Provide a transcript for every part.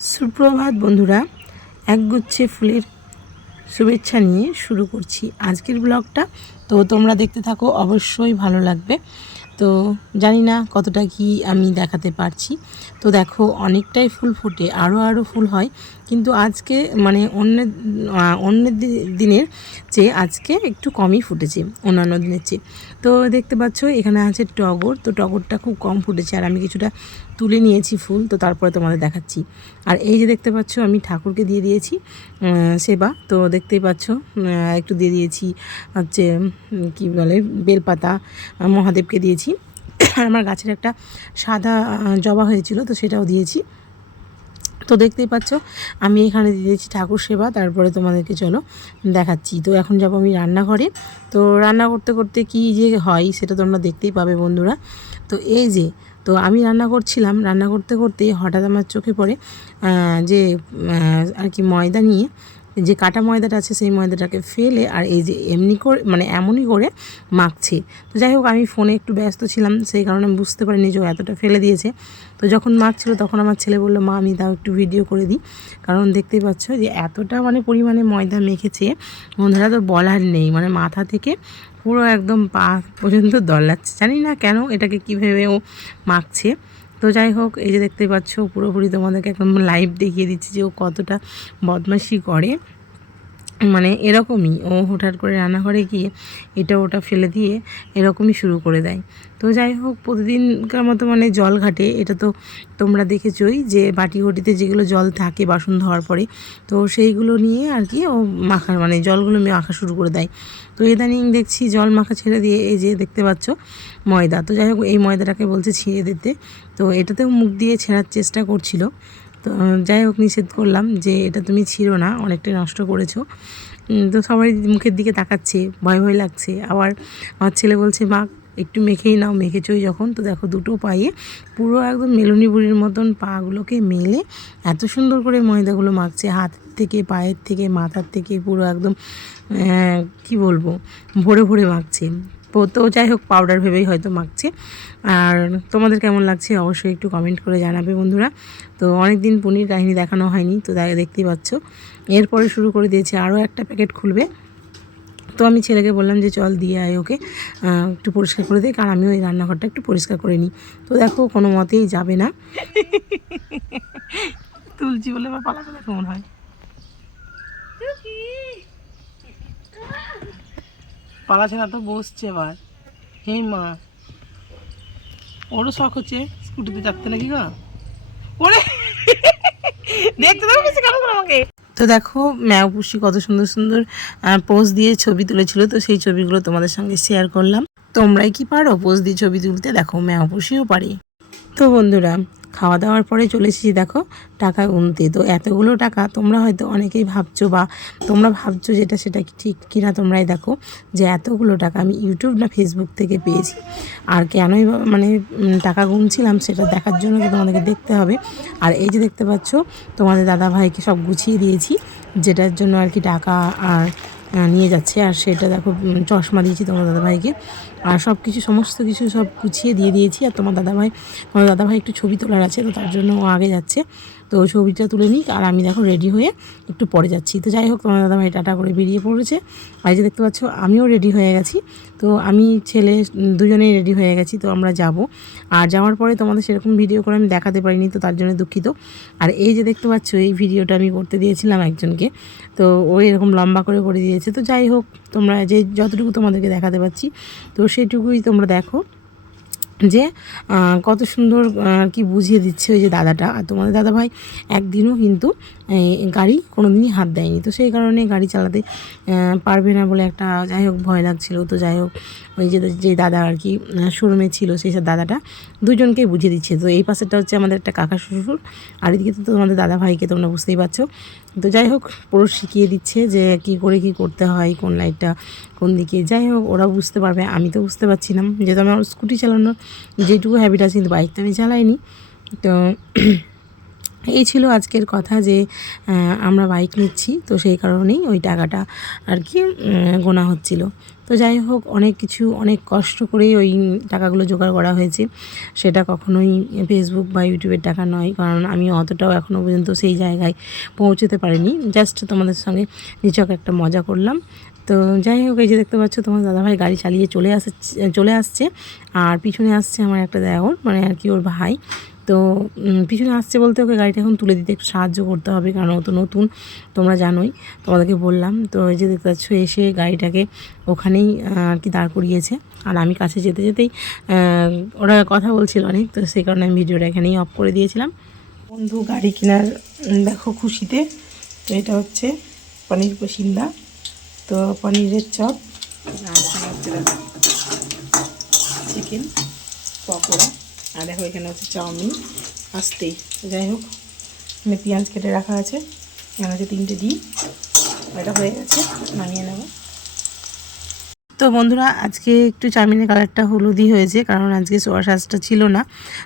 সুপ্রভাত বন্ধুরা, একগুচ্ছে ফুলের শুভেচ্ছা নিয়ে শুরু করছি আজকের ব্লগটা। তো তোমরা দেখতে থাকো, অবশ্যই ভালো লাগবে। তো জানি না কতটা কি আমি দেখাতে পারছি। তো দেখো, অনেকটাই ফুল ফোটে, আরও ফুল হয়, কিন্তু আজকে মানে অন্যের দিনের চেয়ে আজকে একটু কমই ফুটেছে অন্যান্য দিনের চেয়ে। তো দেখতে পাচ্ছ এখানে আছে টগর। তো টগরটা খুব কম ফুটেছে, আর আমি কিছুটা তুলে নিয়েছি ফুল, তো তারপরে তোমাদের দেখাচ্ছি। আর এই যে দেখতে পাচ্ছ আমি ঠাকুরকে দিয়ে দিয়েছি সেবা। তো দেখতেই পাচ্ছ একটু দিয়ে দিয়েছি হচ্ছে কি বলে বেলপাতা, মহাদেবকে দিয়েছি। আর আমার গাছের একটা সাদা জবা হয়েছিল, তো সেটাও দিয়েছি। তো দেখতেই পাচ্ছ আমি এখানে দিয়ে দিয়েছি ঠাকুর সেবা। তারপরে তোমাদেরকে চলো দেখাচ্ছি। তো এখন যাবো আমি রান্নাঘরে। তো রান্না করতে করতে কি যে হয় সেটা তোমরা দেখতেই পাবে বন্ধুরা। তো এই যে, তো আমি রান্না করছিলাম, রান্না করতে করতে হঠাৎ আমার চোখে পড়ে যে আর কি ময়দা নিয়ে, যে কাটা ময়দাটা আছে সেই ময়দাটাকে ফেলে আর এই যে এমনি করে মানে এমনই করে মাখছে। তো যাই হোক, আমি ফোনে একটু ব্যস্ত ছিলাম, সেই কারণে আমি বুঝতে পারিনি যে ও এতটা ফেলে দিয়েছে। তো যখন মাখছিল তখন আমার ছেলে বললো, মা আমি তাও একটু ভিডিও করে দিই। কারণ দেখতেই পাচ্ছ যে এতটা মানে পরিমাণে ময়দা মেখেছে বন্ধুরা, তো বলার নেই। মানে মাথা থেকে পুরো একদম পা পর্যন্ত দলাচ্ছে, জানি না কেন এটাকে কীভাবে ও মাখছে। তো যাই হোক, এই যে দেখতে পাচ্ছ পুরোপুরি তোমাদেরকে একদম লাইভ দেখিয়ে দিচ্ছি যে ও কতটা বদমাশি করে। মানে এরকমই ও হুটহাট করে রান্নাঘরে গিয়ে এটা ওটা ফেলে দিয়ে এরকমই শুরু করে দেয়। তো যাই হোক, প্রতিদিনকার মতো মানে জল ঘাটে, এটা তো তোমরা দেখেছই যে বাটি ঘটিতে যেগুলো জল থাকে বাসন ধোয়ার পরে, তো সেইগুলো নিয়ে আর কি ও মাখা মানে জলগুলো মাখা শুরু করে দেয়। তো ইদানিং দেখছি জল মাখা ছেড়ে দিয়ে এই যে দেখতে পাচ্ছ ময়দা। তো যাই হোক, এই ময়দাটাকে বলছে ছিঁড়ে দিতে। তো এটাতেও মুখ দিয়ে ছেঁড়ার চেষ্টা করছিল। তো যাই হোক, নিষেধ করলাম যে এটা তুমি ছিঁড়ো না, অনেকটাই নষ্ট করেছো। তো সবাই মুখের দিকে তাকাচ্ছে, ভয় ভয় লাগছে। আবার আমার ছেলে বলছে, মা একটু মেখেই নাও, মেখেছই যখন। তো দেখো দুটো পায়ে পুরো একদম মেলুনি বুড়ির মতন পাগুলোকে মেলে এত সুন্দর করে ময়দাগুলো মাখছে, হাত থেকে পায়ের থেকে মাথার থেকে পুরো একদম কি বলবো ভরে ভরে মাখছে। তো যাই হোক, পাউডার ভেবেই হয়তো মাখছে। আর তোমাদের কেমন লাগছে অবশ্যই একটু কমেন্ট করে জানাবে বন্ধুরা। তো অনেক দিন পনির কাহিনী দেখানো হয়নি, তো দেখতেই পাচ্ছ এরপরে শুরু করে দিয়েছে আরও একটা প্যাকেট খুলবে। তো আমি ছেলেকে বললাম যে চল দিয়ে আয় ওকে, একটু পরিষ্কার করে দিই, কারণ আমি ওই রান্নাঘরটা একটু পরিষ্কার করে নিই। তো দেখো কোনো মতেই যাবে না, তুলছি বলে বা পালাবে না কেমন হয়। পালাছে না তো বসছে এবার। হেই মা, ওরও শখ হচ্ছে স্কুটিতে চাপতে নাকি গা। ওরে দেখতে দাও বেশি কেন আমাকে। তো দেখো ম্যাওপুষি কত সুন্দর সুন্দর পোজ দিয়ে ছবি তুলেছিল, তো সেই ছবিগুলো তোমাদের সঙ্গে শেয়ার করলাম। তোমরাই কি পারো পোজ দিয়ে ছবি তুলতে? দেখো ম্যাওপুষিও পারে। তো বন্ধুরা, খাওয়া দাওয়ার পরে চলে এসেছি দেখো টাকা গুনতে। তো এতগুলো টাকা তোমরা হয়তো অনেকেই ভাবছো, বা তোমরা ভাবছো যেটা সেটা ঠিক কিনা, তোমরাই দেখো যে এতগুলো টাকা আমি ইউটিউব না ফেসবুক থেকে পেয়েছি। আর কেনই মানে টাকা গুনছিলাম সেটা দেখার জন্য তো তোমাদেরকে দেখতে হবে। আর এই যে দেখতে পাচ্ছ তোমাদের দাদা ভাইকে সব গুছিয়ে দিয়েছি, যেটার জন্য আর কি টাকা আর নিয়ে যাচ্ছে। আর সেটা দেখো চশমা দিয়েছি তোমার দাদাভাইকে, আর সব কিছু সমস্ত কিছু সব গুছিয়ে দিয়ে দিয়েছি। আর তোমার দাদাভাই একটু ছবি তোলার আছে, তো তার জন্য ও আগে যাচ্ছে। তো ছবিটা তুলে নিই, আর আমি দেখো রেডি হয়ে একটু পরে যাচ্ছি। তো যাই হোক, তোমার দাদাভাই টাটা করে বেরিয়ে পড়েছে। আর যে দেখতে পাচ্ছ আমিও রেডি হয়ে গেছি। তো আমি ছেলে দুজনেই রেডি হয়ে গেছি, তো আমরা যাব। আর যাওয়ার পরে তোমাদের সেরকম ভিডিও করে আমি দেখাতে পারিনি, তো তার জন্য দুঃখিত। আর এই যে দেখতে পাচ্ছ এই ভিডিওটা আমি করতে দিয়েছিলাম একজনকে, তো ও এরকম লম্বা করে দিয়েছে। তো যাই হোক, তোমরা যে যতটুকু তোমাদেরকে দেখাতে পাচ্ছি তো সেটুকুই তোমরা দেখো যে কত সুন্দর আর কি বুঝিয়ে দিচ্ছে ওই যে দাদাটা। আর তোমাদের দাদাভাই একদিনও কিন্তু গাড়ি কোনো দিনই হাত দেয়নি, তো সেই কারণে গাড়ি চালাতে পারবে না বলে একটা যাই হোক ভয় লাগছিলো। তো যাই হোক, ওই যে দাদা আর কি শোরুমে ছিল সেই সব দাদাটা দুজনকেই বুঝিয়ে দিচ্ছে। তো এই পাশেরটা হচ্ছে আমাদের একটা কাকা শ্বশুর, আর এদিকে তো তোমাদের দাদাভাইকে তোমরা বুঝতেই পারছো। তো যাই হোক, পুরো শিখিয়ে দিচ্ছে যে কী করে কী করতে হয়, কোন লাইটটা কোন দিকে। যাই হোক, ওরা বুঝতে পারবে, আমি তো বুঝতে পারছিলাম, যেহেতু আমার স্কুটি চালানোর যেটুকু হ্যাবিট আছে, কিন্তু বাইকটা আমি চালাইনি। তো এই ছিল আজকের কথা যে আমরা বাইক নিচ্ছি, তো সেই কারণেই ওই টাকাটা আর কি গোনা হচ্ছিল। তো যাই হোক, অনেক কিছু অনেক কষ্ট করেই ওই টাকাগুলো জোগাড় করা হয়েছে। সেটা কখনোই ফেসবুক বা ইউটিউবের টাকা নয়, কারণ আমি অতটাও এখনও পর্যন্ত সেই জায়গায় পৌঁছতে পারিনি। জাস্ট তোমাদের সঙ্গে নিছক একটা মজা করলাম। তো যাই হোক, এই যে দেখতে পাচ্ছ তোমার দাদাভাই গাড়ি চালিয়ে চলে আসছে, আর পিছনে আসছে আমার একটা দেওর, মানে আর কি ওর ভাই। তো পিছনে আসছে বলতে ওকে গাড়িটা এখন তুলে দিতে একটু সাহায্য করতে হবে, কারণ ও তো নতুন, তোমরা জানোই, তোমাদেরকে বললাম। তো এই যে দেখতে পাচ্ছ এসে গাড়িটাকে ওখানেই আর কি দাঁড় করিয়েছে, আর আমি কাছে যেতে যেতেই ওরা কথা বলছিল অনেক, তো সেই কারণে আমি ভিডিওটা এখানেই অফ করে দিয়েছিলাম। বন্ধু গাড়ি কেনার দেখো খুশিতে। তো এটা হচ্ছে পনির পসিন্দা, তো পনিরের চপ, আর এখানে হচ্ছে দেখো চিকেন পকোড়া, আর দেখো এখানে হচ্ছে চাউমিন আসতেই। যাই হোক, এখানে পেঁয়াজ কেটে রাখা আছে, এখানে হচ্ছে 3টে ডিম, এটা হয়ে গেছে, নামিয়ে নেব। তো বন্ধুরা আজকে একটু চাউমিনের কালারটা হলুদই হয়েছে, কারণ আজকে সোয়া সসটা ছিল না।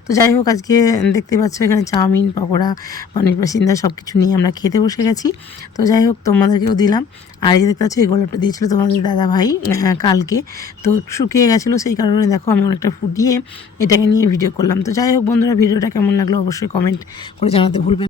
তো যাই হোক, আজকে দেখতে পাচ্ছ এখানে চাউমিন, পকোড়া, পনির পাসিন্দা সব কিছু নিয়ে আমরা খেতে বসে গেছি। তো যাই হোক, তোমাদেরকেও দিলাম। আর এই যে দেখতে পাচ্ছ এই গোলাপটা দিয়েছিল তোমাদের দাদা ভাই কালকে, তো শুকিয়ে গেছিলো, সেই কারণে দেখো আমি অনেকটা ফুটিয়ে এটাকে নিয়ে ভিডিও করলাম। তো যাই হোক বন্ধুরা, ভিডিওটা কেমন লাগলো অবশ্যই কমেন্ট করে জানাতে ভুলবেন।